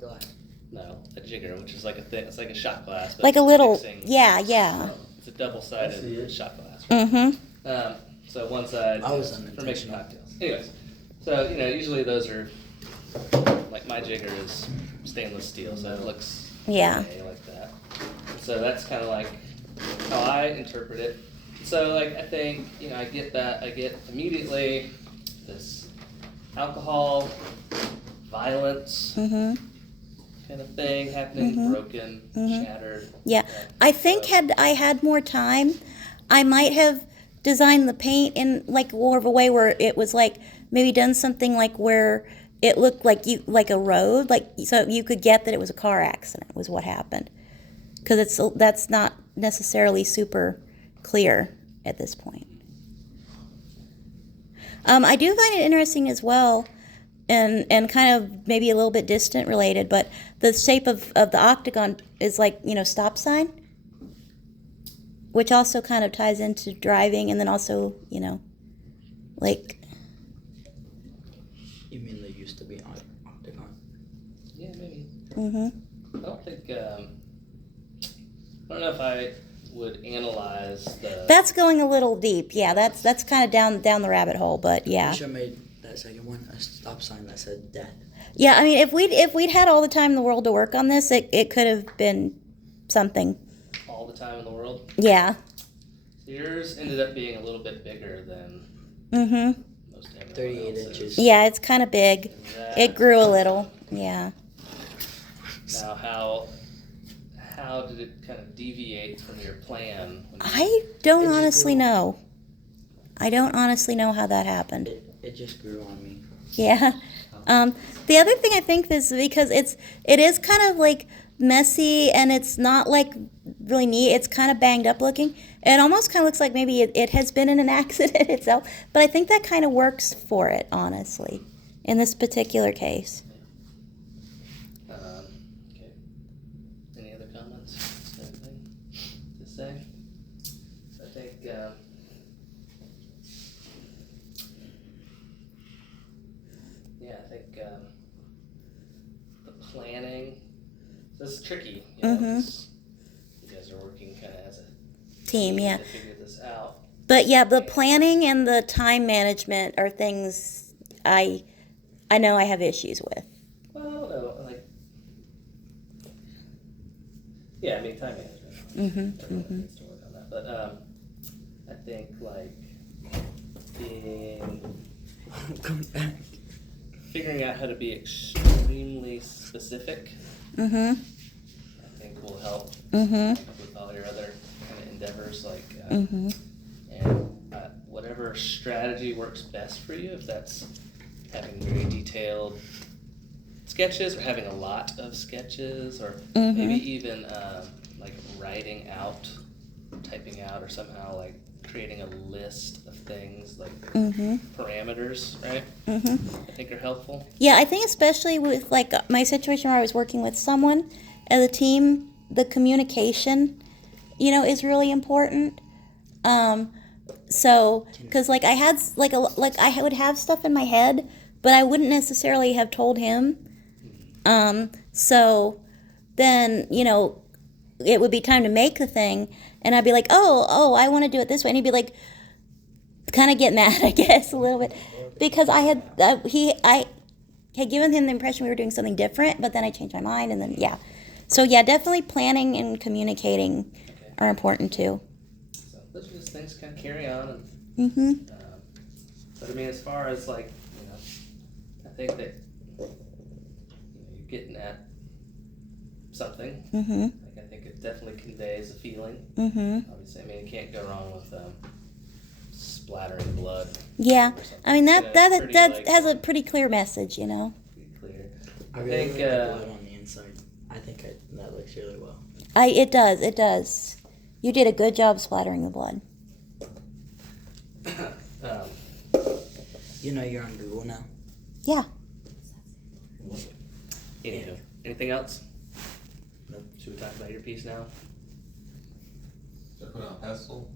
glass? No, a jigger, which is like a thing. It's like a shot glass. But Like a little, fixing, yeah. It's a double-sided shot glass. Right? So one side for mixing cocktails. Anyways, so usually those are like my jigger is stainless steel, so it looks like that. So that's kind of like how I interpret it. So like I think I get immediately this alcohol, violence. Kind of thing happening, broken, shattered. Yeah, I think had I had more time, I might have designed the paint in like more of a way where it was like maybe done something like where it looked like a road, like so you could get that it was a car accident was what happened, because that's not necessarily super clear at this point. I do find it interesting as well. And kind of maybe a little bit distant related, but the shape of the octagon is like, stop sign, which also kind of ties into driving, and then also, like... You mean they used to be on octagon? Yeah, maybe. I don't think, I don't know if I would analyze the... That's going a little deep, yeah, that's kind of down the rabbit hole, but yeah. You should have made that second one a stop sign that said death. Yeah, I mean, if we'd had all the time in the world to work on this, it could have been something. All the time in the world? Yeah. So yours ended up being a little bit bigger than most everyone 38 else's. inches. Yeah, it's kind of big. It grew a little, yeah. Now, how did it kind of deviate from your plan? I don't honestly know. I don't honestly know how that happened. It just grew on me. Yeah. The other thing I think is because it is kind of like messy and it's not like really neat. It's kind of banged up looking. It almost kind of looks like maybe it has been in an accident itself. But I think that kind of works for it, honestly, in this particular case. Okay. Any other comments? Anything to say? I think. The planning. This is tricky. You guys are working kind of as a Team, yeah. to figure this out. But yeah, the planning and the time management are things I know I have issues with. Well, I don't know. Yeah, I mean time management. Everyone needs to work on that. But I think figuring out how to be extremely specific. I think will help with all your other kind of endeavors, and whatever strategy works best for you. If that's having very detailed sketches, or having a lot of sketches, or maybe even writing out, typing out, or somehow creating a list of things parameters, right? I think are helpful. Yeah, I think especially with my situation where I was working with someone as a team, the communication, is really important. So, because I had I would have stuff in my head, but I wouldn't necessarily have told him. So then it would be time to make the thing, and I'd be like, oh, I want to do it this way, and he'd be like, kind of get mad, I guess, a little bit, because I had given him the impression we were doing something different, but then I changed my mind, and then so definitely planning and communicating are important too. So those are just things kind of carry on, and but I mean, as far as I think that you're getting at something. I think it definitely conveys a feeling. Obviously, I mean, you can't go wrong with splattering blood. Yeah, I mean that has a pretty clear message, Pretty clear. I really like the blood on the inside. I think that looks really well. It does. You did a good job splattering the blood. You're on Google now. Yeah. Anywho, anything else? Nope. Should we talk about your piece now? Should I put on a pedestal?